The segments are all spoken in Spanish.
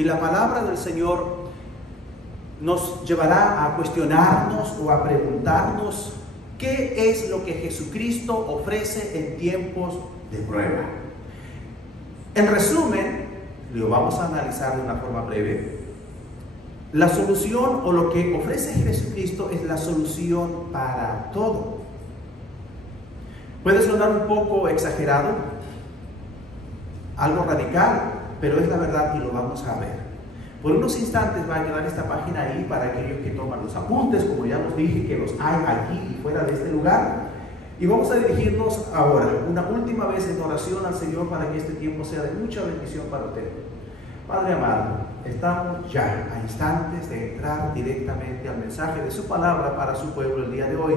y la palabra del Señor nos llevará a cuestionarnos o a preguntarnos qué es lo que Jesucristo ofrece en tiempos de prueba. En resumen, lo vamos a analizar de una forma breve. La solución o lo que ofrece Jesucristo es la solución para todo. Puede sonar un poco exagerado, algo radical, pero es la verdad y lo vamos a ver. Por unos instantes va a quedar esta página ahí para aquellos que toman los apuntes, como ya los dije que los hay aquí y fuera de este lugar. Y vamos a dirigirnos ahora, una última vez en oración al Señor para que este tiempo sea de mucha bendición para usted. Padre amado, estamos ya a instantes de entrar directamente al mensaje de su palabra para su pueblo el día de hoy.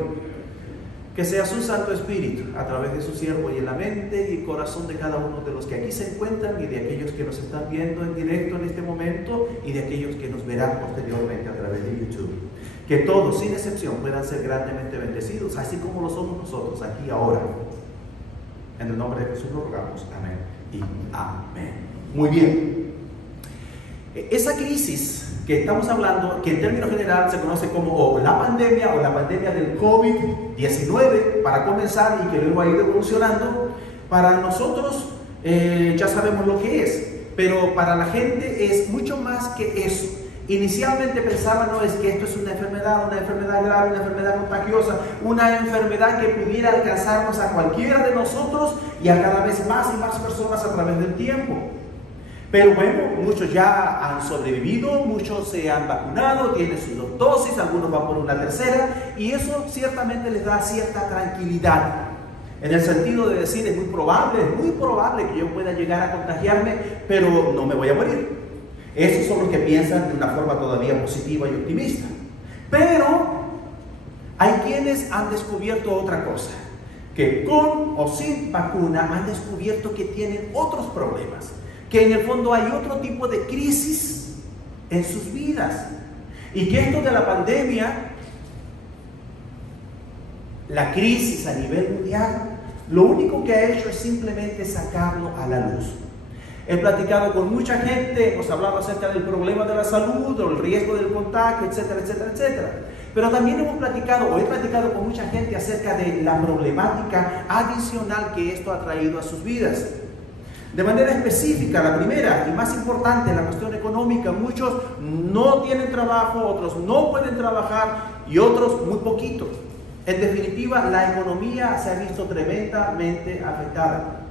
Que sea su Santo Espíritu, a través de su siervo y en la mente y corazón de cada uno de los que aquí se encuentran y de aquellos que nos están viendo en directo en este momento y de aquellos que nos verán posteriormente a través de YouTube. Que todos, sin excepción, puedan ser grandemente bendecidos, así como lo somos nosotros aquí ahora. En el nombre de Jesús lo rogamos. Amén y amén. Muy bien. Esa crisis que estamos hablando, que en términos general se conoce como la pandemia del COVID-19, para comenzar, y que luego ha ido evolucionando, para nosotros ya sabemos lo que es, pero para la gente es mucho más que eso. Inicialmente pensaban, no, es que esto es una enfermedad grave, una enfermedad contagiosa, una enfermedad que pudiera alcanzarnos a cualquiera de nosotros y a cada vez más y más personas a través del tiempo. Pero bueno, muchos ya han sobrevivido, muchos se han vacunado, tienen sus 2 dosis, algunos van por una tercera, y eso ciertamente les da cierta tranquilidad. En el sentido de decir, es muy probable que yo pueda llegar a contagiarme, pero no me voy a morir. Esos son los que piensan de una forma todavía positiva y optimista. Pero hay quienes han descubierto otra cosa, que con o sin vacuna han descubierto que tienen otros problemas, que en el fondo hay otro tipo de crisis en sus vidas, y que esto de la pandemia, la crisis a nivel mundial, lo único que ha hecho es simplemente sacarlo a la luz. He platicado con mucha gente, hemos hablado acerca del problema de la salud, o el riesgo del contagio, etcétera, etcétera, etcétera. Pero también he platicado con mucha gente acerca de la problemática adicional que esto ha traído a sus vidas. De manera específica, la primera y más importante, la cuestión económica. Muchos no tienen trabajo, otros no pueden trabajar y otros muy poquitos. En definitiva, la economía se ha visto tremendamente afectada.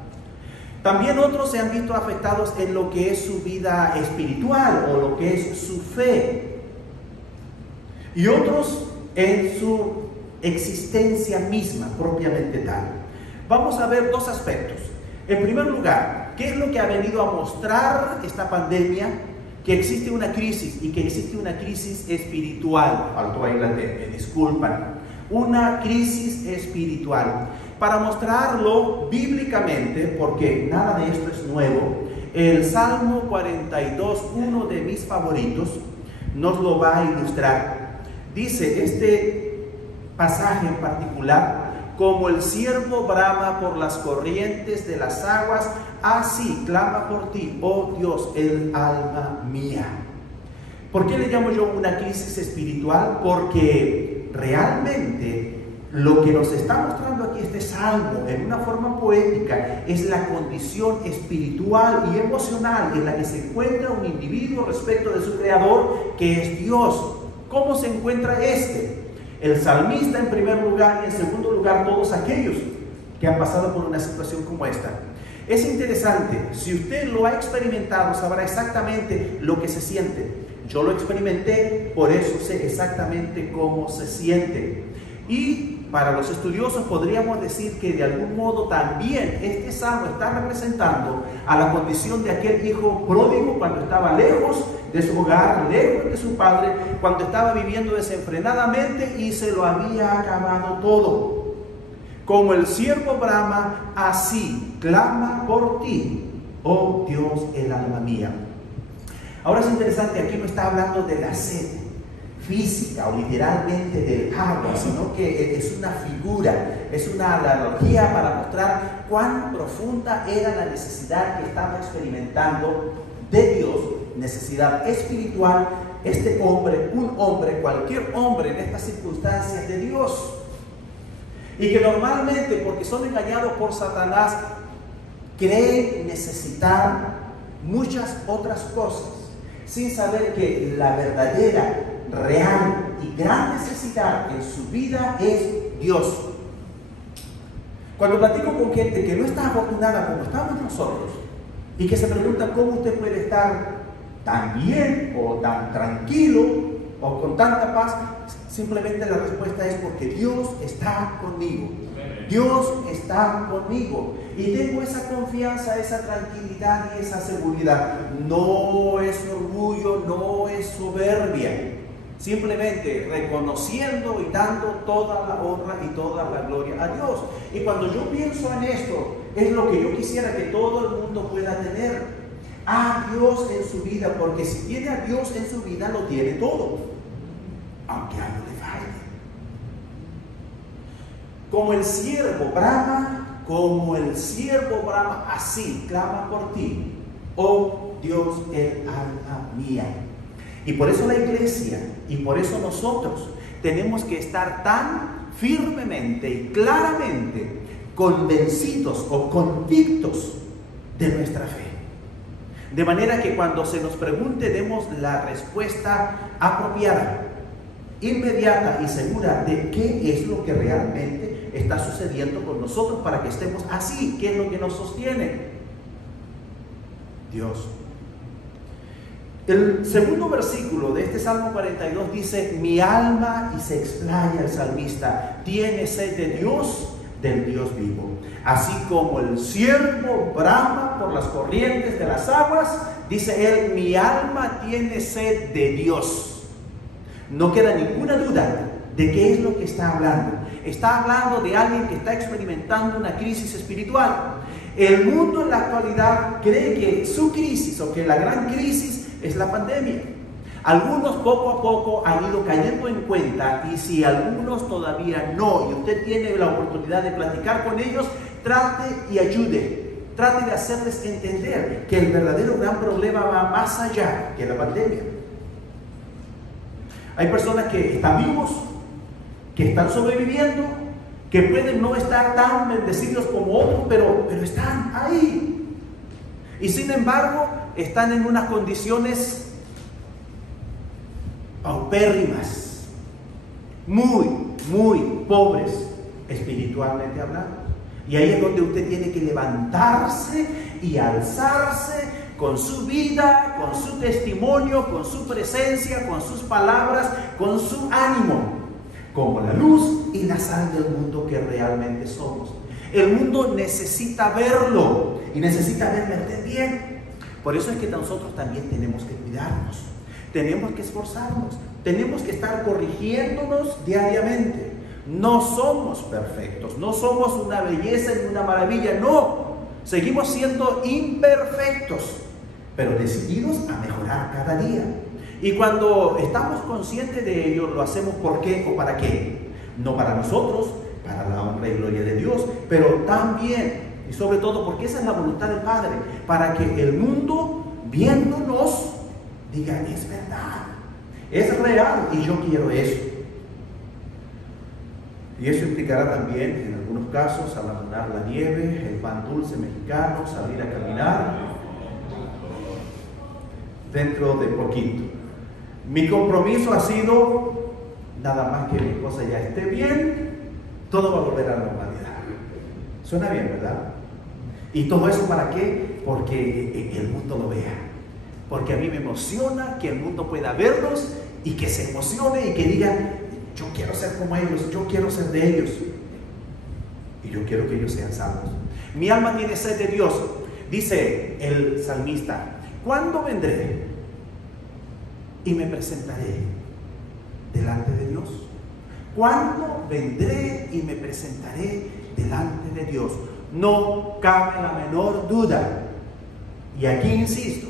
También otros se han visto afectados en lo que es su vida espiritual o lo que es su fe. Y otros en su existencia misma, propiamente tal. Vamos a ver 2 aspectos. En primer lugar, ¿qué es lo que ha venido a mostrar esta pandemia? Que existe una crisis, y que existe una crisis espiritual. Faltó ahí la T, me disculpan. Una crisis espiritual. Para mostrarlo bíblicamente, porque nada de esto es nuevo, el Salmo 42, uno de mis favoritos, nos lo va a ilustrar. Dice este pasaje en particular: como el ciervo brama por las corrientes de las aguas, así clama por ti, oh Dios, el alma mía. ¿Por qué le llamo yo una crisis espiritual? Porque realmente lo que nos está mostrando aquí este salmo en una forma poética es la condición espiritual y emocional en la que se encuentra un individuo respecto de su creador, que es Dios. ¿Cómo se encuentra este? El salmista en primer lugar, y en segundo lugar todos aquellos que han pasado por una situación como esta. Es interesante, si usted lo ha experimentado, sabrá exactamente lo que se siente. Yo lo experimenté, por eso sé exactamente cómo se siente. Y para los estudiosos podríamos decir que de algún modo también este salmo está representando a la condición de aquel hijo pródigo cuando estaba lejos de su hogar, lejos de su padre, cuando estaba viviendo desenfrenadamente y se lo había acabado todo. Como el ciervo brama, así clama por ti, oh Dios, el alma mía. Ahora es interesante, aquí no está hablando de la sed física o literalmente del agua, sino que es una figura, es una analogía para mostrar cuán profunda era la necesidad que estaba experimentando de Dios necesidad espiritual, este hombre, un hombre, cualquier hombre en estas circunstancias de Dios. Y que normalmente, porque son engañados por Satanás, creen necesitar muchas otras cosas, sin saber que la verdadera, real y gran necesidad en su vida es Dios. Cuando platico con gente que no está afortunada como estamos nosotros, y que se preguntan cómo usted puede estar tan bien o tan tranquilo o con tanta paz, simplemente la respuesta es porque Dios está conmigo. Dios está conmigo y tengo esa confianza, esa tranquilidad y esa seguridad. No es orgullo, no es soberbia, simplemente reconociendo y dando toda la honra y toda la gloria a Dios. Y cuando yo pienso en esto, es lo que yo quisiera que todo el mundo pueda tener, a Dios en su vida, porque si tiene a Dios en su vida, lo tiene todo, aunque algo le falte. Como el siervo brama, así clama por ti, oh Dios, el alma mía. Y por eso la iglesia, y por eso nosotros, tenemos que estar tan firmemente y claramente convencidos o convictos de nuestra fe. De manera que cuando se nos pregunte, demos la respuesta apropiada, inmediata y segura de qué es lo que realmente está sucediendo con nosotros para que estemos así. ¿Qué es lo que nos sostiene? Dios. El segundo versículo de este Salmo 42 dice: mi alma, y se explaya el salmista, tiene sed de Dios, del Dios vivo. Así como el ciervo brama por las corrientes de las aguas, dice él, mi alma tiene sed de Dios. No queda ninguna duda de qué es lo que está hablando. Está hablando de alguien que está experimentando una crisis espiritual. El mundo en la actualidad cree que su crisis, o que la gran crisis, es la pandemia. Algunos poco a poco han ido cayendo en cuenta, y si algunos todavía no, y usted tiene la oportunidad de platicar con ellos, trate y ayude, trate de hacerles entender que el verdadero gran problema va más allá que la pandemia. Hay personas que están vivos, que están sobreviviendo, que pueden no estar tan bendecidos como otros, pero están ahí. Y sin embargo, están en unas condiciones paupérrimas, muy pobres espiritualmente hablando. Y ahí es donde usted tiene que levantarse y alzarse con su vida, con su testimonio, con su presencia, con sus palabras, con su ánimo, como la luz y la sal del mundo que realmente somos. El mundo necesita verlo y necesita verlo bien. Por eso es que nosotros también tenemos que cuidarnos, tenemos que esforzarnos, tenemos que estar corrigiéndonos diariamente. No somos perfectos, no somos una belleza ni una maravilla, no. Seguimos siendo imperfectos, pero decididos a mejorar cada día. Y cuando estamos conscientes de ello, lo hacemos ¿por qué o para qué? No para nosotros, para la honra y gloria de Dios, pero también y sobre todo porque esa es la voluntad del Padre, para que el mundo, viéndonos, diga, es verdad, es real y yo quiero eso. Y eso implicará también, en algunos casos, abandonar la nieve, el pan dulce mexicano, salir a caminar dentro de poquito. Mi compromiso ha sido, nada más que mi esposa ya esté bien, todo va a volver a la normalidad. Suena bien, ¿verdad? ¿Y todo eso para qué? Porque el mundo lo vea. Porque a mí me emociona que el mundo pueda verlos y que se emocione y que digan, yo quiero ser como ellos, yo quiero ser de ellos. Y yo quiero que ellos sean salvos. Mi alma tiene sed de Dios. Dice el salmista, ¿cuándo vendré y me presentaré delante de Dios? ¿Cuándo vendré y me presentaré delante de Dios? No cabe la menor duda. Y aquí insisto,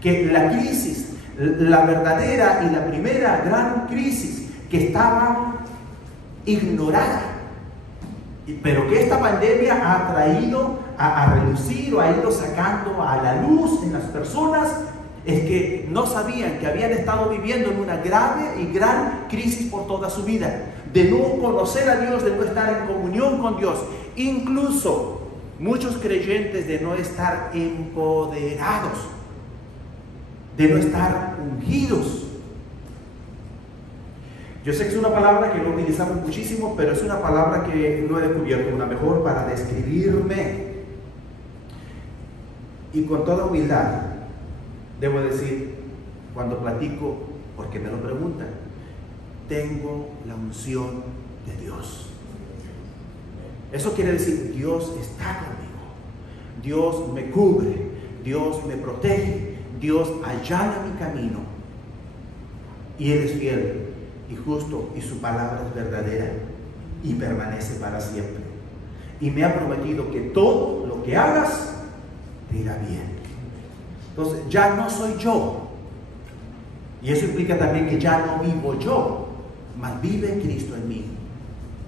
que la crisis, la verdadera y la primera gran crisis que estaba ignorada, pero que esta pandemia ha traído a relucir o ha ido sacando a la luz en las personas, es que no sabían que habían estado viviendo en una grave y gran crisis por toda su vida, de no conocer a Dios, de no estar en comunión con Dios, incluso muchos creyentes de no estar empoderados, de no estar ungidos. Yo sé que es una palabra que no utilizamos muchísimo, pero es una palabra que no he descubierto una mejor para describirme. Y con toda humildad, debo decir, cuando platico, porque me lo preguntan, tengo la unción de Dios. Eso quiere decir, Dios está conmigo, Dios me cubre, Dios me protege, Dios allana mi camino. Y Él es fiel y justo, y su palabra es verdadera y permanece para siempre. Y me ha prometido que todo lo que hagas te irá bien. Entonces ya no soy yo, y eso implica también que ya no vivo yo, mas vive Cristo en mí,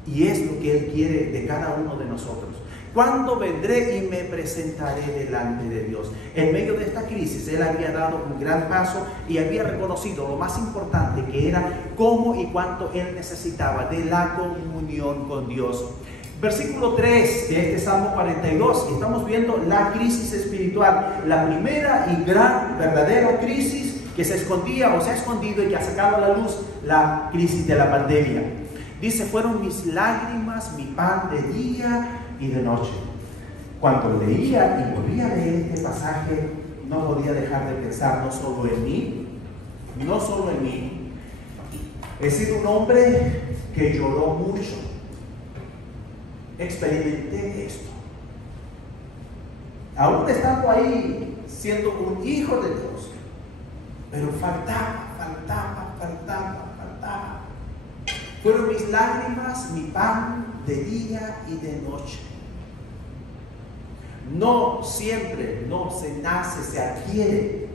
y es lo que Él quiere de cada uno de nosotros. ¿Cuándo vendré y me presentaré delante de Dios? En medio de esta crisis, Él había dado un gran paso y había reconocido lo más importante, que era cómo y cuánto Él necesitaba de la comunión con Dios. Versículo 3 de este Salmo 42, estamos viendo la crisis espiritual, la primera y gran, verdadera crisis que se escondía o se ha escondido y que ha sacado a la luz la crisis de la pandemia. Dice, fueron mis lágrimas mi pan de día y de noche. Cuando leía y volvía a leer este pasaje, no podía dejar de pensar no solo en mí. He sido un hombre que lloró mucho. Experimenté esto. Aún estando ahí, siendo un hijo de Dios, pero faltaba. Fueron mis lágrimas mi pan de día y de noche. No siempre, no se nace, se adquiere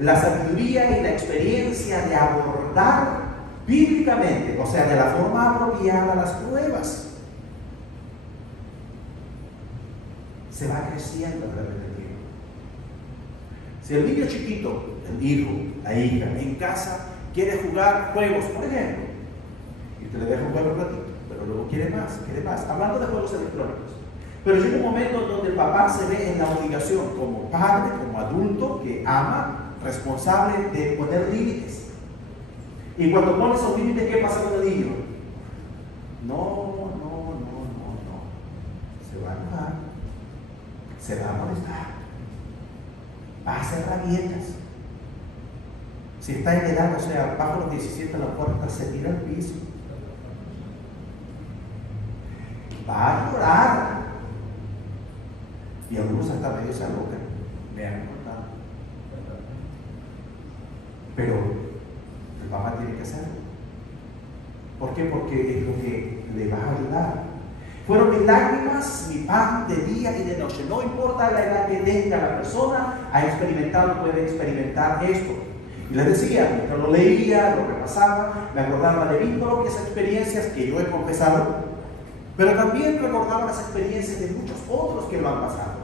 la sabiduría y la experiencia de abordar bíblicamente, o sea, de la forma apropiada, las pruebas. Se va creciendo a través del tiempo. Si el niño chiquito, el hijo, la hija, en casa quiere jugar juegos, por ejemplo, y te le deja jugar un ratito, pero luego quiere más, hablando de juegos electrónicos. Pero llega un momento donde el papá se ve en la obligación, como padre, como adulto, que ama, responsable de poner límites. Y cuando pone esos límites, ¿qué pasa con el niño? No. Se va a enojar, se va a molestar, va a hacer rabietas. Si está en edad, o sea, bajo los 17 a la puerta, se tira al piso. Va a llorar. Y algunos hasta medio se alocan. Me han contado. Pero el papá tiene que hacerlo. ¿Por qué? Porque es lo que le va a ayudar. Fueron mis lágrimas, mi pan de día y de noche. No importa la edad que tenga la persona, ha experimentado, puede experimentar esto. Y les decía, mientras lo leía, lo repasaba, me acordaba de mis propias experiencias que yo he confesado, pero también recordaba las experiencias de muchos otros que lo han pasado.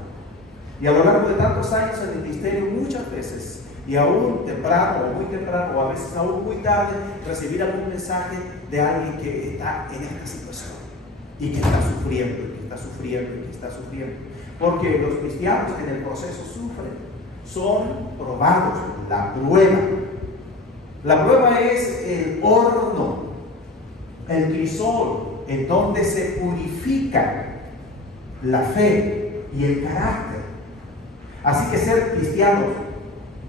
Y a lo largo de tantos años en el ministerio, muchas veces, y aún temprano o muy temprano, o a veces aún muy tarde, recibir algún mensaje de alguien que está en esta situación y que está sufriendo, porque los cristianos en el proceso sufren, son probados. La prueba es el horno, el crisol, en donde se purifica la fe y el carácter. Así que ser cristianos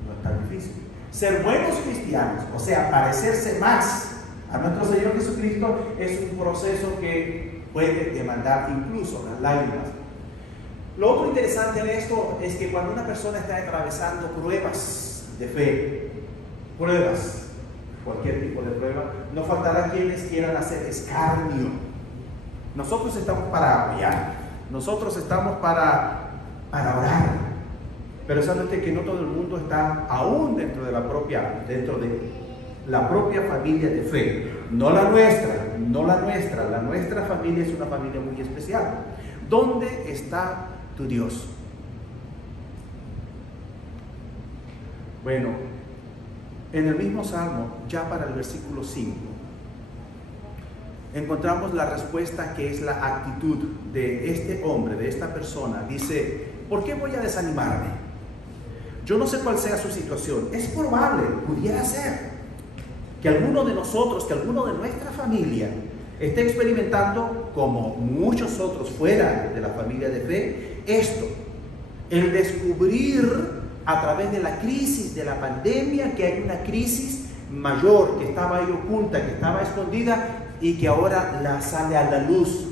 no es tan difícil. Ser buenos cristianos, o sea, parecerse más a nuestro Señor Jesucristo, es un proceso que puede demandar incluso las lágrimas. Lo otro interesante en esto es que cuando una persona está atravesando pruebas de fe, cualquier tipo de prueba, no faltará quienes quieran hacer escarnio. Nosotros estamos para apoyar, nosotros estamos para orar. Pero saben ustedes que no todo el mundo está aún dentro de la propia familia de fe. No la nuestra. La nuestra familia es una familia muy especial. ¿Dónde está tu Dios? Bueno, en el mismo Salmo, ya para el versículo 5, encontramos la respuesta que es la actitud de este hombre, de esta persona. Dice, ¿por qué voy a desanimarme? Yo no sé cuál sea su situación. Es probable, pudiera ser, que alguno de nosotros, que alguno de nuestra familia esté experimentando, como muchos otros fuera de la familia de fe, esto, el descubrir a través de la crisis de la pandemia que hay una crisis mayor que estaba ahí oculta, que estaba escondida y que ahora la sale a la luz.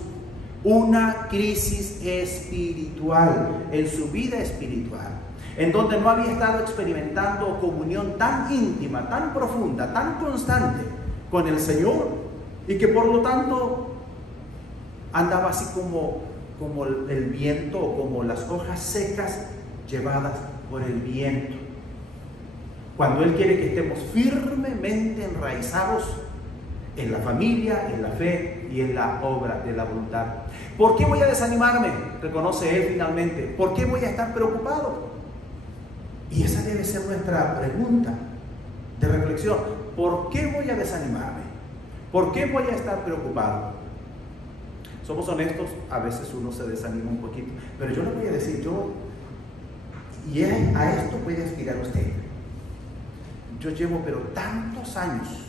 Una crisis espiritual, en su vida espiritual, en donde no había estado experimentando comunión tan íntima, tan profunda, tan constante con el Señor, y que por lo tanto andaba así como el viento, o como las hojas secas llevadas por el viento. Cuando Él quiere que estemos firmemente enraizados en la familia, en la fe y en la obra de la voluntad. ¿Por qué voy a desanimarme? Reconoce Él finalmente. ¿Por qué voy a estar preocupado? Y esa debe ser nuestra pregunta de reflexión. ¿Por qué voy a desanimarme? ¿Por qué voy a estar preocupado? Somos honestos, a veces uno se desanima un poquito, pero yo le voy a decir, y a esto puede aspirar usted. Yo llevo pero tantos años,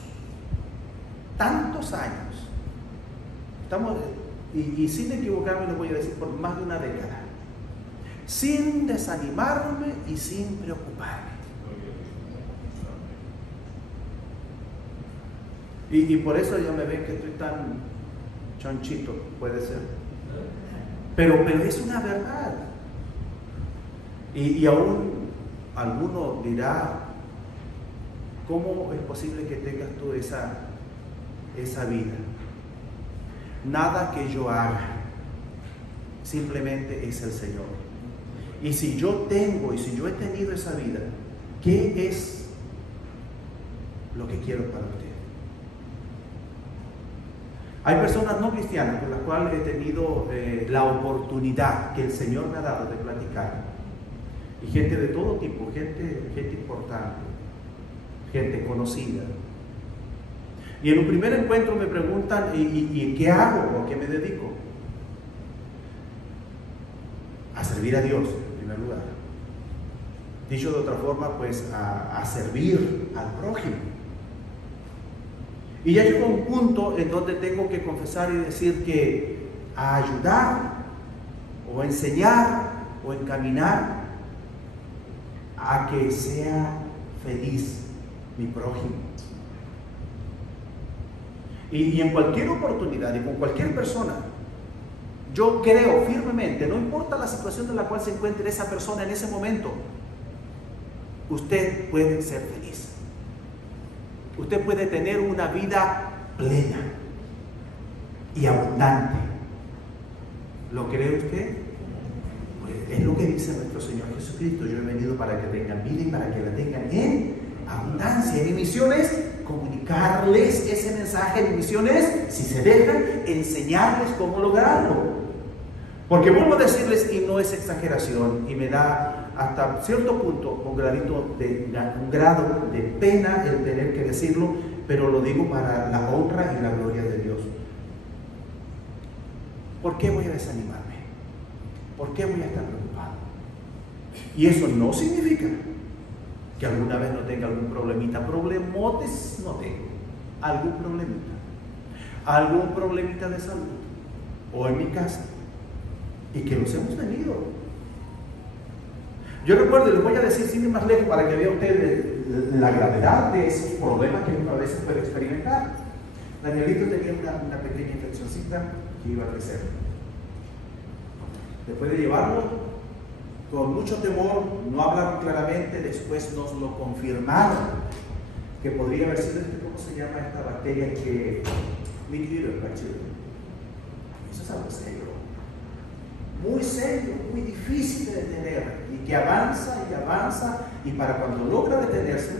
y sin equivocarme lo voy a decir, por más de una década, sin desanimarme y sin preocuparme. Y por eso ya me ven que estoy tan chonchito, puede ser. Pero es una verdad. Y aún alguno dirá, ¿cómo es posible que tengas tú esa vida? Nada que yo haga, simplemente es el Señor. Y si yo he tenido esa vida, ¿qué es lo que quiero para usted? Hay personas no cristianas con las cuales he tenido la oportunidad que el Señor me ha dado de platicar. Y gente de todo tipo, gente importante, gente conocida. Y en un primer encuentro me preguntan, ¿y qué hago o a qué me dedico? A servir a Dios, en primer lugar. Dicho de otra forma, pues a servir al prójimo. Y ya llegó un punto en donde tengo que confesar y decir que a ayudar, o enseñar, o encaminar a que sea feliz mi prójimo. Y en cualquier oportunidad y con cualquier persona, yo creo firmemente, no importa la situación en la cual se encuentre esa persona en ese momento, usted puede ser feliz. Usted puede tener una vida plena y abundante. ¿Lo cree usted? Pues es lo que dice nuestro Señor Jesucristo. Yo he venido para que tengan vida y para que la tengan en abundancia. Mi misión es comunicarles ese mensaje. Mi misión es, si se dejan, enseñarles cómo lograrlo. Porque vuelvo a decirles, y no es exageración, y me da hasta cierto punto un grado de pena el tener que decirlo, pero lo digo para la honra y la gloria de Dios. ¿Por qué voy a desanimarme? ¿Por qué voy a estar preocupado? Y eso no significa que alguna vez no tenga algún problemita. Problemotes no tengo. Algún problemita de salud, o en mi casa, y que los hemos tenido. Yo recuerdo, les voy a decir sin ir más lejos para que vea usted la gravedad de esos problemas que uno a veces puede experimentar. Danielito tenía una pequeña infeccióncita que iba a crecer. Después de llevarlo, con mucho temor, no hablaron claramente, después nos lo confirmaron, que podría haber sido, ¿cómo se llama esta bacteria que... Eso es algo serio. Muy serio, muy difícil de detener, y que avanza y avanza, y para cuando logra detenerse,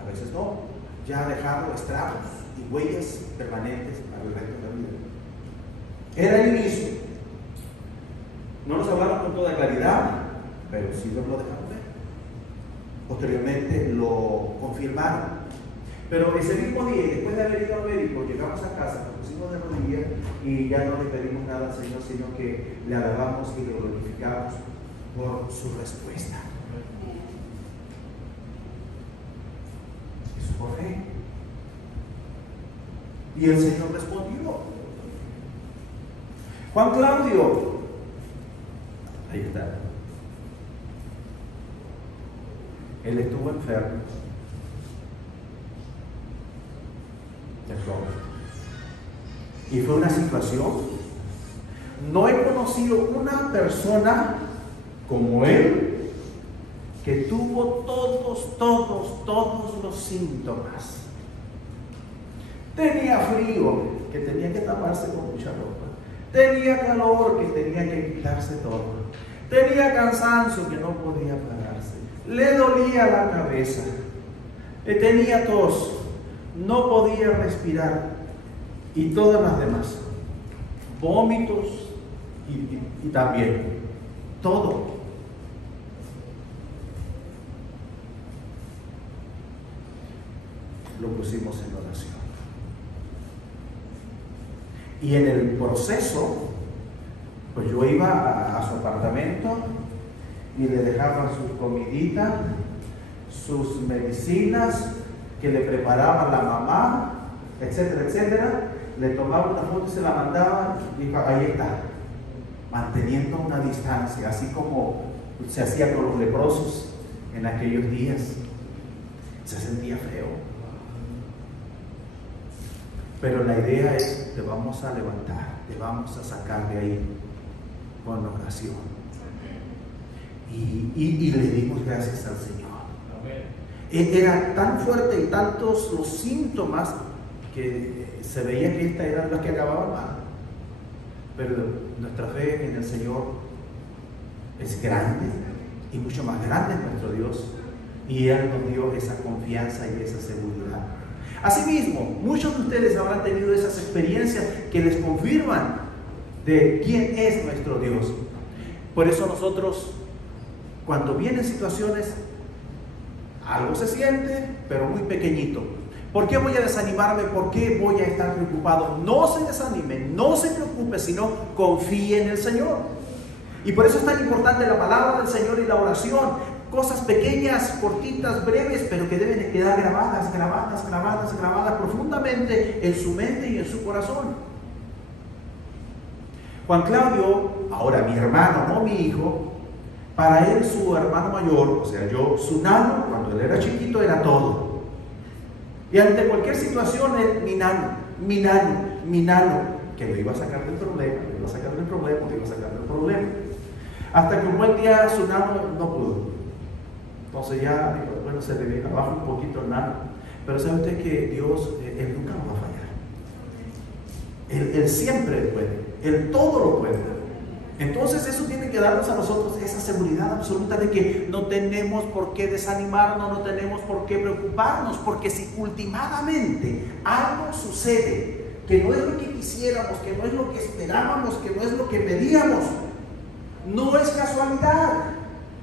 a veces no, ya ha dejado estragos y huellas permanentes para el resto de la vida. Era el inicio. No nos hablaron con toda claridad, pero sí nos lo dejamos ver. Posteriormente lo confirmaron. Pero ese mismo día, después de haber ido al médico, llegamos a casa, nos pusimos de rodillas y ya no le pedimos nada al Señor, sino que le alabamos y le glorificamos por su respuesta. Eso por fe. Y el Señor respondió. Juan Claudio, ahí está. Él estuvo enfermo de COVID. Y fue una situación. No he conocido una persona como él que tuvo todos los síntomas. Tenía frío, que tenía que taparse con mucha ropa. Tenía calor, que tenía que quitarse todo. Tenía cansancio, que no podía pararse. Le dolía la cabeza. Tenía tos. No podía respirar. Y todas las demás. Vómitos y también. Todo. Lo pusimos en oración. Y en el proceso, pues yo iba a su apartamento y le dejaba su comidita, sus medicinas que le preparaba la mamá, etcétera, etcétera. Le tomaba una foto y se la mandaba y dijo, ahí está, manteniendo una distancia, así como se hacía con los leprosos en aquellos días. Se sentía feo. Pero la idea es, te vamos a levantar, te vamos a sacar de ahí con oración. Y le dimos gracias al Señor. Era tan fuerte y tantos los síntomas que se veía que estas eran las que acababan mal. Pero nuestra fe en el Señor es grande y mucho más grande es nuestro Dios. Y Él nos dio esa confianza y esa seguridad. Asimismo, muchos de ustedes habrán tenido esas experiencias que les confirman de quién es nuestro Dios. Por eso nosotros, cuando vienen situaciones, algo se siente, pero muy pequeñito. ¿Por qué voy a desanimarme? ¿Por qué voy a estar preocupado? No se desanime, no se preocupe, sino confíe en el Señor. Y por eso es tan importante la palabra del Señor y la oración. Cosas pequeñas, cortitas, breves, pero que deben de quedar grabadas profundamente en su mente y en su corazón. Juan Claudio, ahora mi hermano, no mi hijo, para él su hermano mayor, o sea yo, su nano, cuando él era chiquito era todo. Y ante cualquier situación, mi nano, que lo iba a sacar del problema, Hasta que un buen día su nano no pudo. Entonces ya, bueno, se le viene abajo un poquito el nano. Pero sabe usted que Dios, Él nunca nos va a fallar. Él siempre puede. Él todo lo puede. Entonces eso tiene que darnos a nosotros esa seguridad absoluta de que no tenemos por qué desanimarnos, no tenemos por qué preocuparnos, porque si últimamente algo sucede que no es lo que quisiéramos, que no es lo que esperábamos, que no es lo que pedíamos, no es casualidad.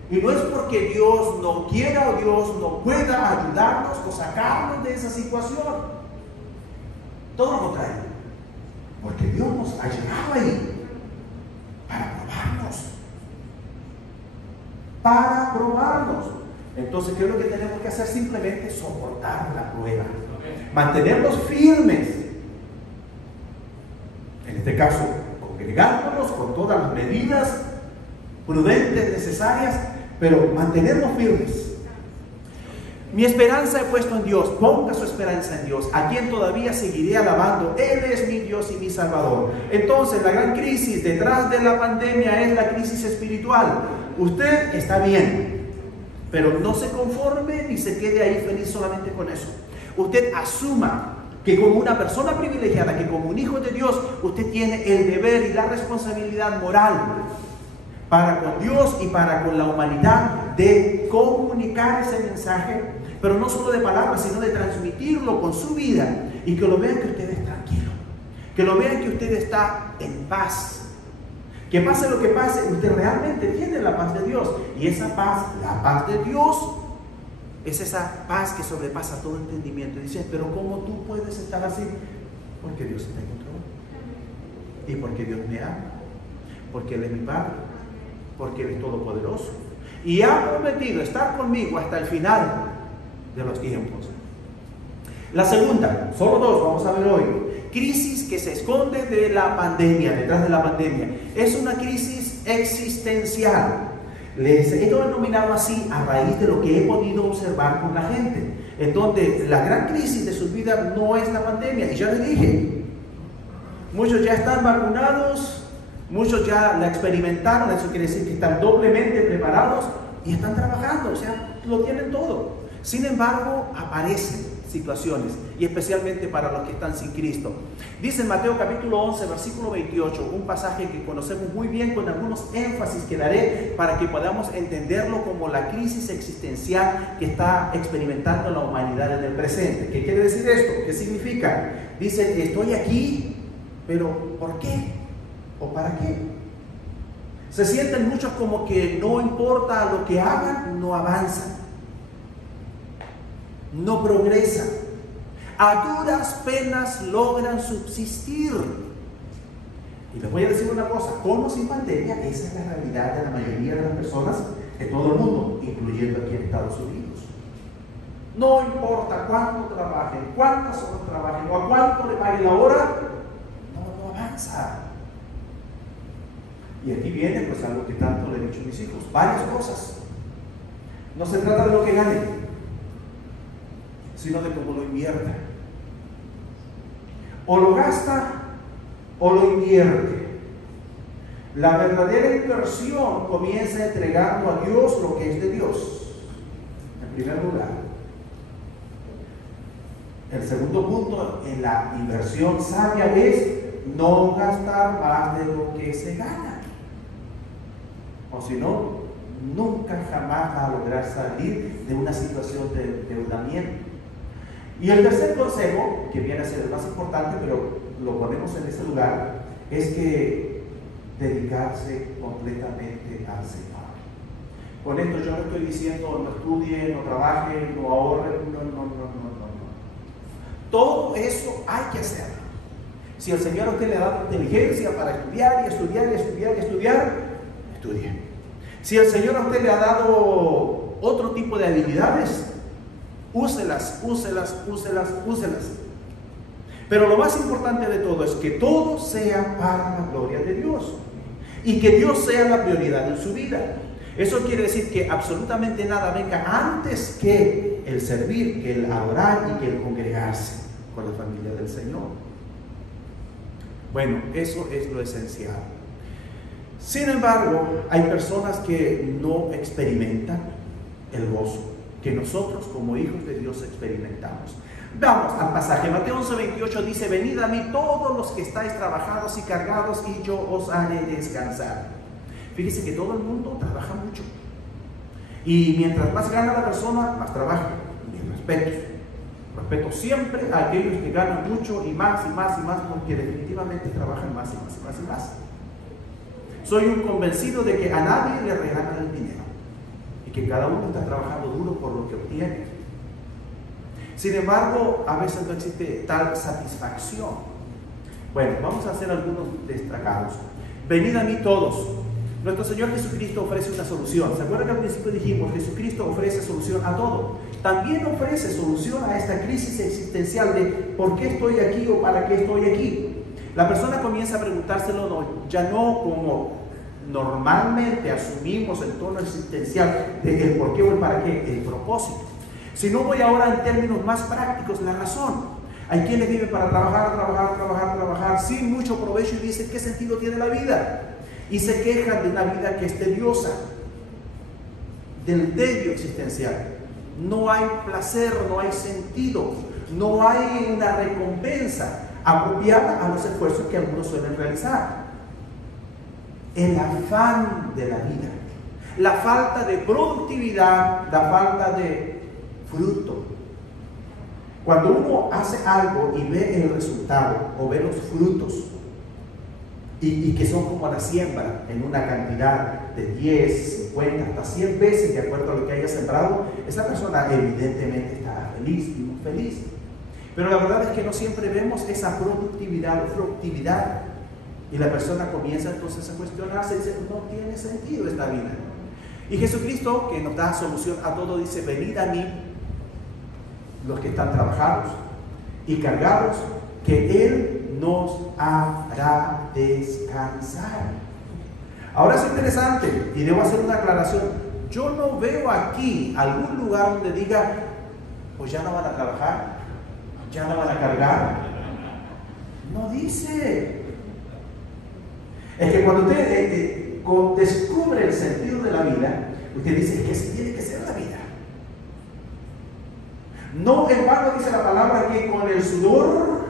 Y no es porque Dios no quiera o Dios no pueda ayudarnos o sacarnos de esa situación. Todo lo contrario. Porque Dios nos ha llevado ahí para probarnos. Entonces, ¿qué es lo que tenemos que hacer? Simplemente soportar la prueba. Mantenernos firmes. En este caso, congregándonos con todas las medidas prudentes, necesarias, pero mantenernos firmes. Mi esperanza he puesto en Dios. Ponga su esperanza en Dios, a quien todavía seguiré alabando. Él es mi Dios y mi Salvador. Entonces, la gran crisis detrás de la pandemia es la crisis espiritual. Usted está bien, pero no se conforme ni se quede ahí feliz solamente con eso. Usted asuma que como una persona privilegiada, que como un hijo de Dios, usted tiene el deber y la responsabilidad moral para con Dios y para con la humanidad de comunicar ese mensaje, pero no solo de palabras, sino de transmitirlo con su vida y que lo vean que usted es tranquilo, que lo vean que usted está en paz, que pase lo que pase, usted realmente tiene la paz de Dios, y esa paz, la paz de Dios, Es esa paz que sobrepasa todo entendimiento. Y dices, pero ¿cómo tú puedes estar así? Porque Dios está en control. Y porque Dios me ama. Porque Él es mi Padre. Porque Él es todopoderoso. Y ha prometido estar conmigo hasta el final de los tiempos. La segunda, solo dos, vamos a ver hoy. Crisis que se esconde de la pandemia, detrás de la pandemia. Es una crisis existencial. Les he denominado así a raíz de lo que he podido observar con la gente. Entonces, la gran crisis de su vida no es la pandemia. Y ya les dije, muchos ya están vacunados, muchos ya la experimentaron. Eso quiere decir que están doblemente preparados y están trabajando, o sea, lo tienen todo. Sin embargo, aparecen situaciones, y especialmente para los que están sin Cristo. Dice en Mateo capítulo 11, versículo 28, un pasaje que conocemos muy bien, con algunos énfasis que daré para que podamos entenderlo como la crisis existencial que está experimentando la humanidad en el presente. ¿Qué quiere decir esto? ¿Qué significa? Dice, estoy aquí, pero ¿por qué? ¿O para qué? Se sienten muchos como que no importa lo que hagan, no avanzan, no progresan, a duras penas logran subsistir. Y les voy a decir una cosa, con o sin pandemia, esa es la realidad de la mayoría de las personas en todo el mundo, incluyendo aquí en Estados Unidos. No importa cuánto trabajen, cuántas horas trabajen o a cuánto le paguen la hora, no avanza. Y aquí viene pues algo que tanto le he dicho a mis hijos, varias cosas. No se trata de lo que ganen, sino de cómo lo invierta. O lo gasta o lo invierte. La verdadera inversión comienza entregando a Dios lo que es de Dios, en primer lugar. El segundo punto en la inversión sabia es no gastar más de lo que se gana. O si no, nunca jamás va a lograr salir de una situación de endeudamiento. Y el tercer consejo, que viene a ser el más importante, pero lo ponemos en ese lugar, es que dedicarse completamente al Señor. Con esto yo no estoy diciendo no estudie, no trabaje, no ahorre, no. Todo eso hay que hacerlo. Si el Señor a usted le ha dado inteligencia para estudiar y estudiar y estudiar y estudiar, estudie. Si el Señor a usted le ha dado otro tipo de habilidades, úselas. Pero lo más importante de todo es que todo sea para la gloria de Dios y que Dios sea la prioridad en su vida. Eso quiere decir que absolutamente nada venga antes que el servir, que el adorar y que el congregarse con la familia del Señor. Bueno, eso es lo esencial. Sin embargo, hay personas que no experimentan el gozo que nosotros como hijos de Dios experimentamos. Vamos al pasaje. Mateo 11:28 dice: venid a mí todos los que estáis trabajados y cargados, y yo os haré descansar. Fíjese que todo el mundo trabaja mucho, y mientras más gana la persona, más trabaja. Respeto siempre a aquellos que ganan mucho y más, porque definitivamente trabajan más. Soy un convencido de que a nadie le regalan el dinero y que cada uno está trabajando duro por lo que obtiene. Sin embargo, a veces no existe tal satisfacción. Bueno, vamos a hacer algunos destacados. Venid a mí todos. Nuestro Señor Jesucristo ofrece una solución. ¿Se acuerdan que al principio dijimos, Jesucristo ofrece solución a todo? También ofrece solución a esta crisis existencial de ¿por qué estoy aquí o para qué estoy aquí? La persona comienza a preguntárselo ya no como normalmente asumimos el tono existencial de el por qué o el para qué, el propósito. Si no, voy ahora en términos más prácticos, la razón. Hay quienes viven para trabajar sin mucho provecho y dicen ¿qué sentido tiene la vida? Y se quejan de una vida que es tediosa, del tedio existencial. No hay placer, no hay sentido, no hay una recompensa apropiada a los esfuerzos que algunos suelen realizar. El afán de la vida, la falta de productividad, la falta de fruto. Cuando uno hace algo y ve el resultado o ve los frutos, y que son como la siembra en una cantidad de 10, 50, hasta 100 veces de acuerdo a lo que haya sembrado, esa persona evidentemente estará feliz y muy feliz. Pero la verdad es que no siempre vemos esa productividad o fructividad, y la persona comienza entonces a cuestionarse y dice, no tiene sentido esta vida. Y Jesucristo, que nos da solución a todo, dice, venid a mí los que están trabajados y cargados, que Él nos hará descansar. Ahora es interesante, y debo hacer una aclaración. Yo no veo aquí algún lugar donde diga, pues ya no van a trabajar, ya no van a cargar. No dice. Es que cuando usted descubre el sentido de la vida, usted dice que así tiene que ser la vida. No en vano dice la palabra que con el sudor,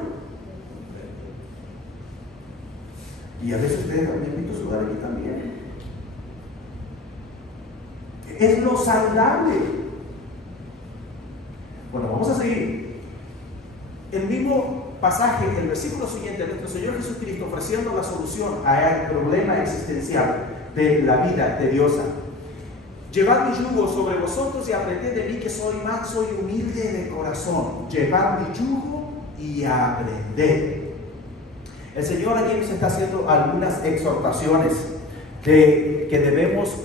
y a veces ustedes también han visto sudar aquí también, es lo saludable. Bueno, vamos a seguir. El mismo pasaje, el versículo siguiente, nuestro Señor Jesucristo ofreciendo la solución al problema existencial de la vida tediosa. Llevad mi yugo sobre vosotros y aprended de mí, que soy manso y humilde de corazón. Llevad mi yugo y aprended. El Señor aquí nos está haciendo algunas exhortaciones de que debemos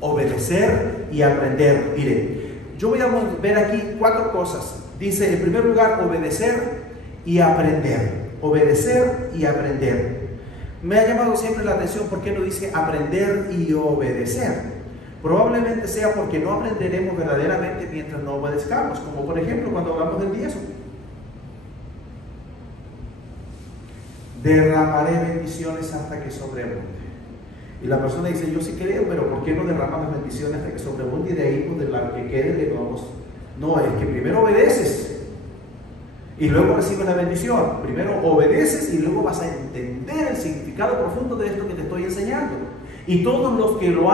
obedecer y aprender. Mire, yo voy a ver aquí 4 cosas. Dice, en primer lugar, obedecer y aprender. Obedecer y aprender. Me ha llamado siempre la atención por qué no dice aprender y obedecer. Probablemente sea porque no aprenderemos verdaderamente mientras no obedezcamos, como por ejemplo cuando hablamos del diezmo. Derramaré bendiciones hasta que sobreabunde. Y la persona dice, yo sí creo, pero ¿por qué no derramas bendiciones hasta que sobreabunde? Y de ahí, pues, de la que quede, le vamos. No, es que primero obedeces y luego recibes la bendición. Primero obedeces y luego vas a entender el significado profundo de esto que te estoy enseñando. Y todos los que lo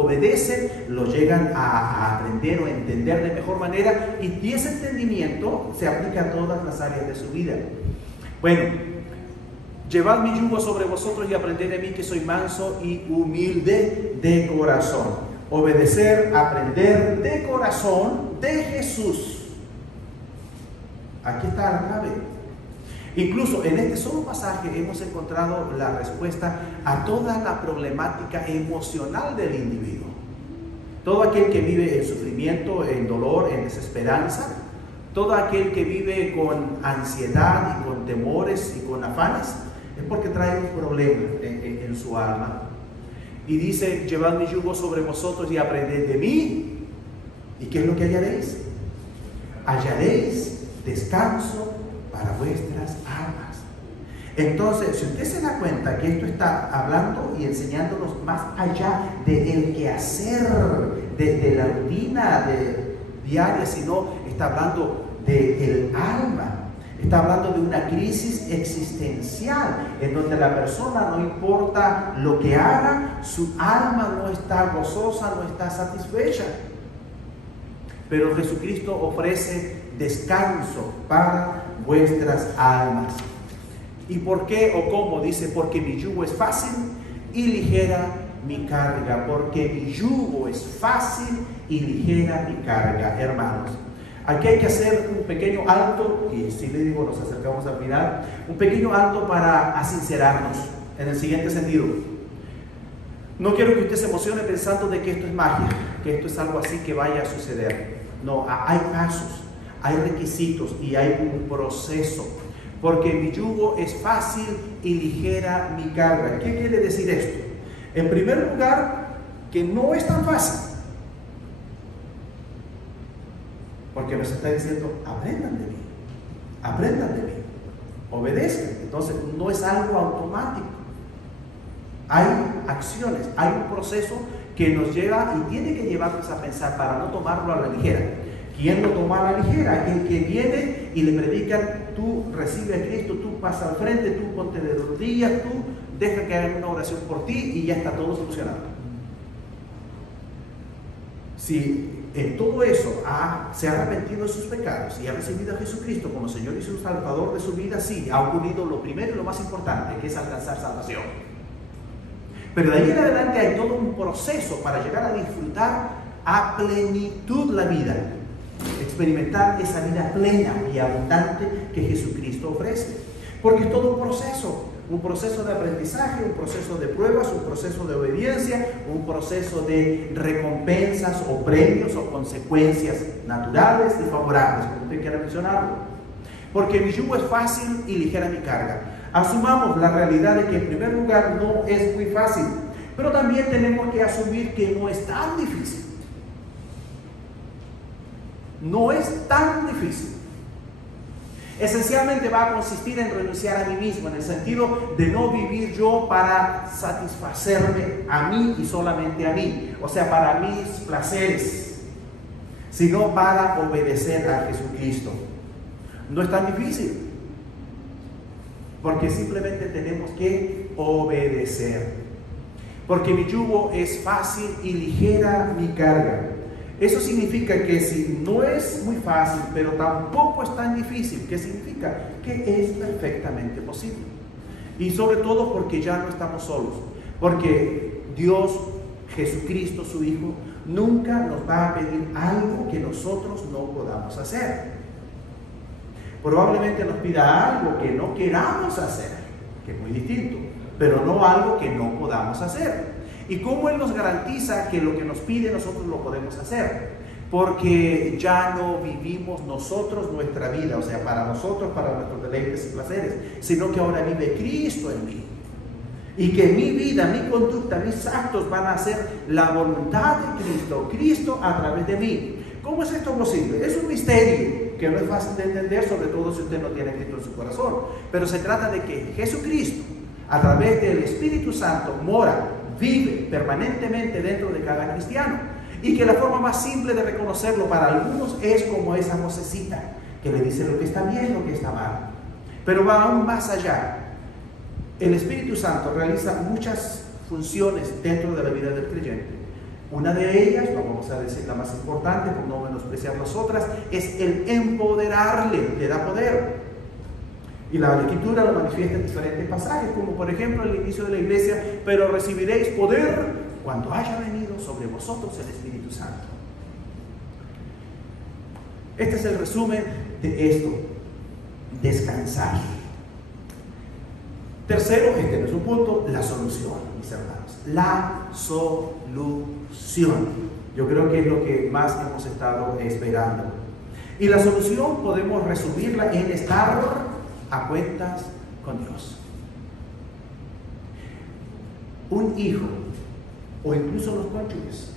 obedecen, lo llegan a aprender o entender de mejor manera, y ese entendimiento se aplica a todas las áreas de su vida. Bueno, llevad mi yugo sobre vosotros y aprended de mí, que soy manso y humilde de corazón. Obedecer, aprender de corazón de Jesús. Aquí está la clave. Incluso en este solo pasaje hemos encontrado la respuesta a toda la problemática emocional del individuo. Todo aquel que vive en sufrimiento, en dolor, en desesperanza, todo aquel que vive con ansiedad y con temores y con afanes, es porque trae un problema en su alma. Y dice, llevad mi yugo sobre vosotros y aprended de mí. ¿Y qué es lo que hallaréis? Hallaréis descanso para vuestras almas. Entonces, si usted se da cuenta que esto está hablando y enseñándonos más allá del quehacer, de la rutina diaria, sino está hablando del alma. Está hablando de una crisis existencial en donde la persona, no importa lo que haga, su alma no está gozosa, no está satisfecha. Pero Jesucristo ofrece descanso para vuestras almas. ¿Y por qué o cómo? Dice, porque mi yugo es fácil y ligera mi carga. Porque mi yugo es fácil y ligera mi carga, hermanos. Aquí hay que hacer un pequeño alto, y si le digo, nos acercamos al final, un pequeño alto para sincerarnos en el siguiente sentido. No quiero que usted se emocione pensando de que esto es magia, que esto es algo así que vaya a suceder. No, hay pasos, hay requisitos y hay un proceso. Porque mi yugo es fácil y ligera mi carga. ¿Qué quiere decir esto? En primer lugar, que no es tan fácil. Porque nos está diciendo, aprendan de mí, obedezcan. Entonces, no es algo automático. Hay acciones, hay un proceso que nos lleva y tiene que llevarnos a pensar para no tomarlo a la ligera. ¿Quién lo toma a la ligera? El que viene y le predican, tú recibe a Cristo, tú pasa al frente, tú ponte de rodillas, tú deja que hagan una oración por ti y ya está todo solucionado. Si en todo eso se ha arrepentido de sus pecados y ha recibido a Jesucristo como Señor y su Salvador de su vida, sí, ha ocurrido lo primero y lo más importante, que es alcanzar salvación. Pero de ahí en adelante hay todo un proceso para llegar a disfrutar a plenitud la vida, experimentar esa vida plena y abundante que Jesucristo ofrece. Porque es todo un proceso de aprendizaje, un proceso de pruebas, un proceso de obediencia, un proceso de recompensas o premios o consecuencias naturales y favorables, como usted quiera mencionarlo. Porque mi yugo es fácil y ligera mi carga. Asumamos la realidad de que en primer lugar no es muy fácil, pero también tenemos que asumir que no es tan difícil. No es tan difícil. Esencialmente va a consistir en renunciar a mí mismo, en el sentido de no vivir yo para satisfacerme a mí y solamente a mí, o sea, para mis placeres, sino para obedecer a Jesucristo. No es tan difícil, porque simplemente tenemos que obedecer. Porque mi yugo es fácil y ligera mi carga. Eso significa que si no es muy fácil, pero tampoco es tan difícil, ¿qué significa? Que es perfectamente posible. Y sobre todo porque ya no estamos solos. Porque Dios, Jesucristo, su Hijo, nunca nos va a pedir algo que nosotros no podamos hacer. Probablemente nos pida algo que no queramos hacer, que es muy distinto, pero no algo que no podamos hacer. ¿Y cómo Él nos garantiza que lo que nos pide nosotros lo podemos hacer? Porque ya no vivimos nosotros nuestra vida, o sea, para nosotros, para nuestros deleites y placeres, sino que ahora vive Cristo en mí. Y que mi vida, mi conducta, mis actos van a ser la voluntad de Cristo, Cristo a través de mí. ¿Cómo es esto posible? Es un misterio que no es fácil de entender, sobre todo si usted no tiene Cristo en su corazón. Pero se trata de que Jesucristo, a través del Espíritu Santo, vive permanentemente dentro de cada cristiano, y que la forma más simple de reconocerlo para algunos es como esa vocecita que le dice lo que está bien, lo que está mal. Pero va aún más allá. El Espíritu Santo realiza muchas funciones dentro de la vida del creyente. Una de ellas, no vamos a decir la más importante por no menospreciar las otras, es el empoderarle, le da poder. Y la Escritura lo manifiesta en diferentes pasajes, como por ejemplo el inicio de la iglesia: pero recibiréis poder cuando haya venido sobre vosotros el Espíritu Santo. Este es el resumen de esto: descansar. Tercero, este no es un punto, la solución, mis hermanos. La solución. Yo creo que es lo que más hemos estado esperando. Y la solución podemos resumirla en estar a cuentas con Dios. Un hijo, o incluso los cónyuges,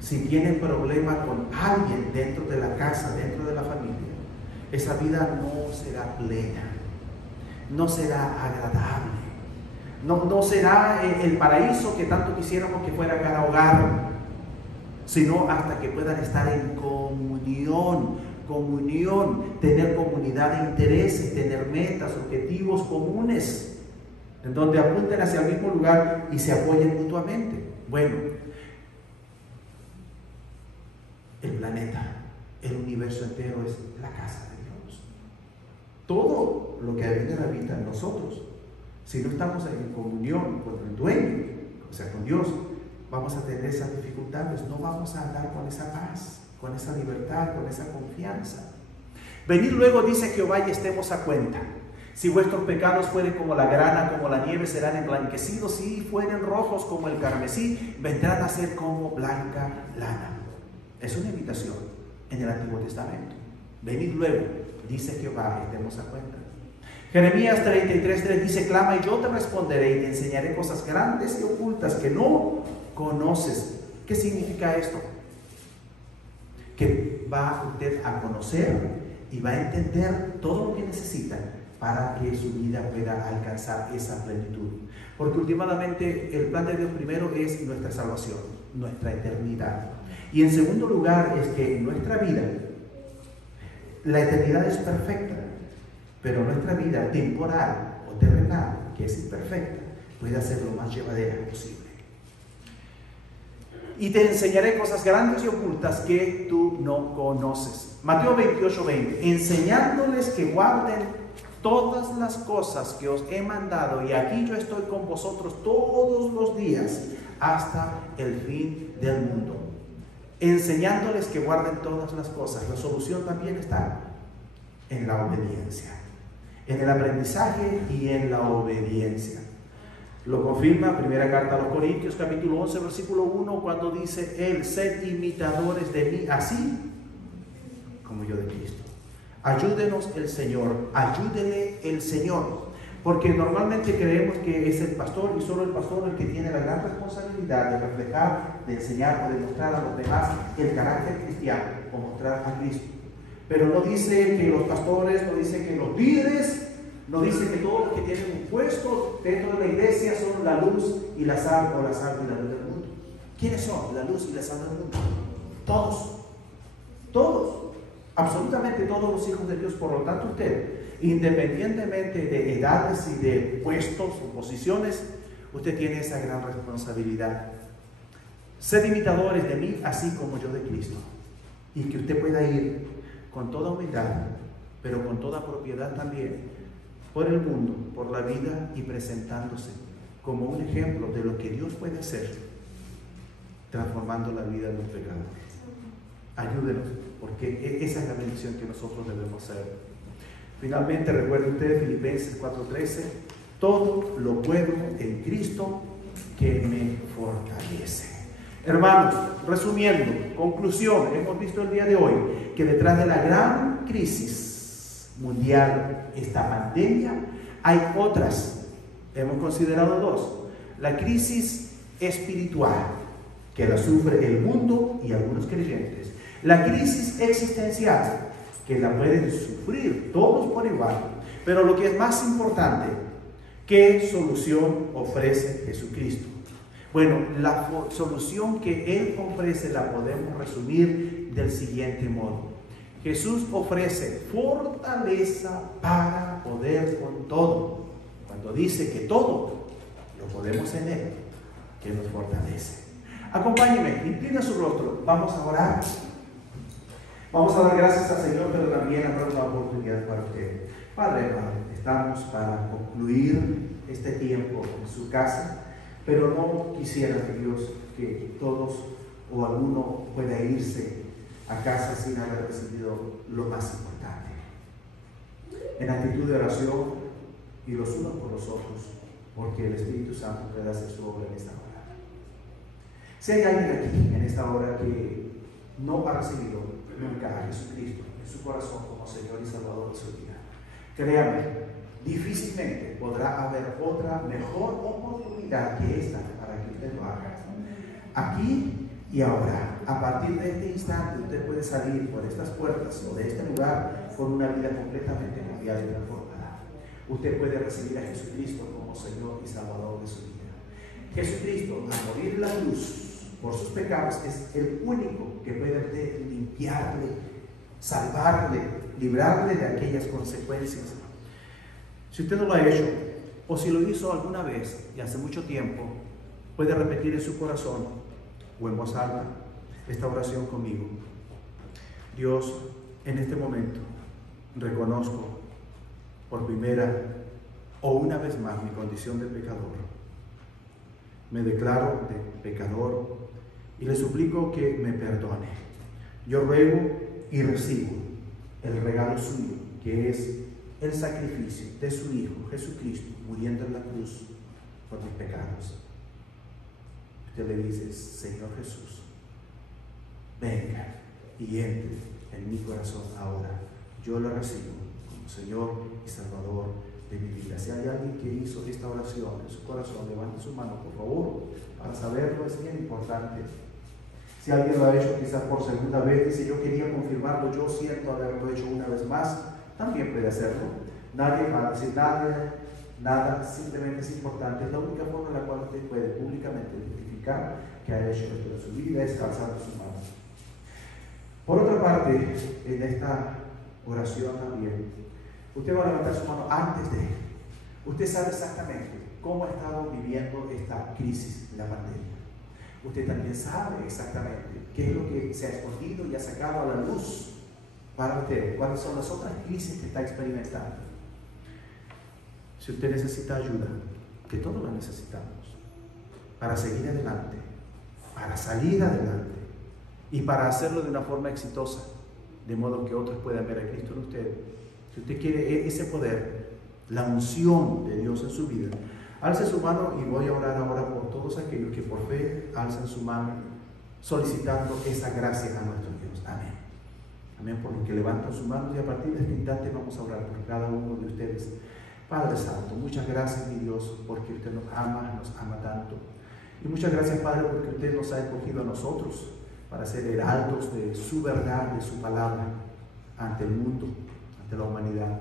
si tienen problema con alguien dentro de la casa, dentro de la familia, esa vida no será plena, no será agradable, no será el paraíso que tanto quisiéramos que fuera cada hogar, sino hasta que puedan estar en comunión, tener comunidad de intereses, tener metas, objetivos comunes, en donde apunten hacia el mismo lugar y se apoyen mutuamente. Bueno, el planeta, el universo entero es la casa de Dios. Todo lo que habita en nosotros, si no estamos en comunión con el dueño, o sea, con Dios, vamos a tener esas dificultades, no vamos a andar con esa paz, con esa libertad, con esa confianza. Venid luego, dice Jehová, y estemos a cuenta. Si vuestros pecados fueren como la grana, como la nieve, serán emblanquecidos. Si fueren rojos como el carmesí, vendrán a ser como blanca lana. Es una invitación en el Antiguo Testamento. Venid luego, dice Jehová, estemos a cuenta. Jeremías 33:3 dice: clama y yo te responderé y te enseñaré cosas grandes y ocultas que no conoces. ¿Qué significa esto? Que va usted a conocer y va a entender todo lo que necesita para que su vida pueda alcanzar esa plenitud. Porque últimamente el plan de Dios primero es nuestra salvación, nuestra eternidad. Y en segundo lugar es que en nuestra vida, la eternidad es perfecta, pero nuestra vida temporal o terrenal, que es imperfecta, puede ser lo más llevadera posible. y te enseñaré cosas grandes y ocultas que tú no conoces. Mateo 28:20, enseñándoles que guarden todas las cosas que os he mandado, y aquí yo estoy con vosotros todos los días hasta el fin del mundo. Enseñándoles que guarden todas las cosas. La solución también está en la obediencia, en el aprendizaje y en la obediencia. Lo confirma primera carta a los Corintios, capítulo 11, versículo 1, cuando dice él: sed imitadores de mí, así como yo de Cristo. Ayúdenos el Señor, ayúdele el Señor, porque normalmente creemos que es el pastor y solo el pastor el que tiene la gran responsabilidad de reflejar, de enseñar o de mostrar a los demás el carácter cristiano o mostrar a Cristo. Pero no dice que los pastores, no dice que los líderes, no dice que todos los que tienen un puesto dentro de la iglesia son la luz y la sal, o la sal y la luz del mundo. ¿Quiénes son la luz y la sal del mundo? Todos, absolutamente todos los hijos de Dios. Por lo tanto, usted, independientemente de edades y de puestos o posiciones, usted tiene esa gran responsabilidad. Sed imitadores de mí, así como yo de Cristo. Y que usted pueda ir con toda humildad, pero con toda propiedad también, por el mundo, por la vida, y presentándose como un ejemplo de lo que Dios puede hacer, transformando la vida de los pecadores. Ayúdenos, porque esa es la bendición que nosotros debemos hacer. Finalmente, recuerde usted Filipenses 4:13, todo lo puedo en Cristo que me fortalece. Hermanos, resumiendo, conclusión, hemos visto el día de hoy que detrás de la gran crisis mundial, esta pandemia, hay otras. Hemos considerado dos: la crisis espiritual, que la sufre el mundo y algunos creyentes; la crisis existencial, que la pueden sufrir todos por igual. Pero lo que es más importante, ¿qué solución ofrece Jesucristo? Bueno, la solución que Él ofrece la podemos resumir del siguiente modo: Jesús ofrece fortaleza para poder con todo. Cuando dice que todo lo podemos en Él, que nos fortalece. Acompáñeme, inclina su rostro, vamos a orar. Vamos a dar gracias al Señor, pero también a dar una oportunidad para usted. Padre, estamos para concluir este tiempo en su casa, pero no quisiera, Dios, que todos o alguno pueda irse a casa sin haber recibido lo más importante. En actitud de oración, y los unos por los otros, porque el Espíritu Santo puede hacer su obra en esta hora. Si hay alguien aquí en esta hora que no ha recibido nunca a Jesucristo en su corazón como Señor y Salvador de su vida, créame, difícilmente podrá haber otra mejor oportunidad que esta para que usted lo haga. Aquí y ahora, a partir de este instante, usted puede salir por estas puertas o de este lugar con una vida completamente cambiada y transformada. Usted puede recibir a Jesucristo como Señor y Salvador de su vida. Jesucristo, al morir en la cruz por sus pecados, es el único que puede limpiarle, salvarle, librarle de aquellas consecuencias. Si usted no lo ha hecho, o si lo hizo alguna vez y hace mucho tiempo, puede repetir en su corazón o en voz alta esta oración conmigo. Dios, en este momento reconozco por primera o una vez más mi condición de pecador. Me declaro de pecador y le suplico que me perdone. Yo ruego y recibo el regalo suyo, que es el sacrificio de su Hijo Jesucristo muriendo en la cruz por mis pecados. Usted le dice: Señor Jesús, venga y entre en mi corazón ahora. Yo lo recibo como Señor y Salvador de mi vida. Si hay alguien que hizo esta oración en su corazón, levante su mano, por favor, para saberlo. Es bien importante. Si alguien lo ha hecho quizás por segunda vez, dice: yo quería confirmarlo, yo siento haberlo hecho una vez más, también puede hacerlo. Nadie va a decir nada, simplemente es importante. Es la única forma en la cual usted puede públicamente identificar que ha hecho esto en su vida, es alzando su mano. Por otra parte, en esta oración también, usted va a levantar su mano antes de. Usted sabe exactamente cómo ha estado viviendo esta crisis de la pandemia. Usted también sabe exactamente qué es lo que se ha escondido y ha sacado a la luz para usted, cuáles son las otras crisis que está experimentando. Si usted necesita ayuda, que todos la necesitamos, para seguir adelante, para salir adelante y para hacerlo de una forma exitosa, de modo que otros puedan ver a Cristo en usted. Si usted quiere ese poder, la unción de Dios en su vida, alce su mano y voy a orar ahora por todos aquellos que por fe alzan su mano solicitando esa gracia a nuestro Dios. Amén. Amén, por los que levantan sus manos y a partir de este instante vamos a orar por cada uno de ustedes. Padre Santo, muchas gracias, mi Dios, porque usted nos ama tanto. Y muchas gracias, Padre, porque usted nos ha escogido a nosotros para ser heraldos de su verdad, de su palabra, ante el mundo, ante la humanidad.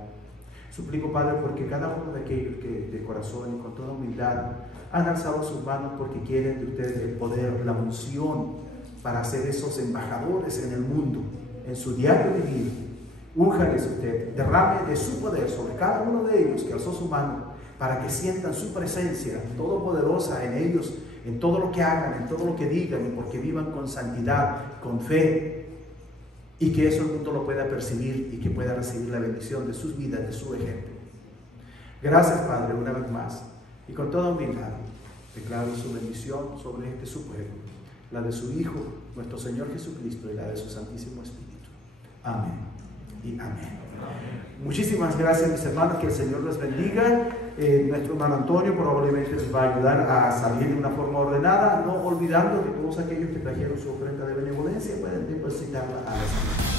Suplico, Padre, porque cada uno de aquellos que de corazón y con toda humildad han alzado sus manos porque quieren de ustedes el poder, la unción para ser esos embajadores en el mundo, en su diario vivir. Únjales usted, derrame de su poder sobre cada uno de ellos que alzó su mano, para que sientan su presencia todopoderosa en ellos, en todo lo que hagan, en todo lo que digan, y porque vivan con santidad, con fe, y que eso el mundo lo pueda percibir y que pueda recibir la bendición de sus vidas, de su ejemplo. Gracias, Padre, una vez más, y con toda humildad declaro su bendición sobre este su pueblo, la de su Hijo, nuestro Señor Jesucristo, y la de su Santísimo Espíritu. Amén y amén. Muchísimas gracias, mis hermanos, que el Señor les bendiga. Nuestro hermano Antonio probablemente les va a ayudar a salir de una forma ordenada, no olvidando que todos aquellos que trajeron su ofrenda de benevolencia pueden depositarla a la Señora.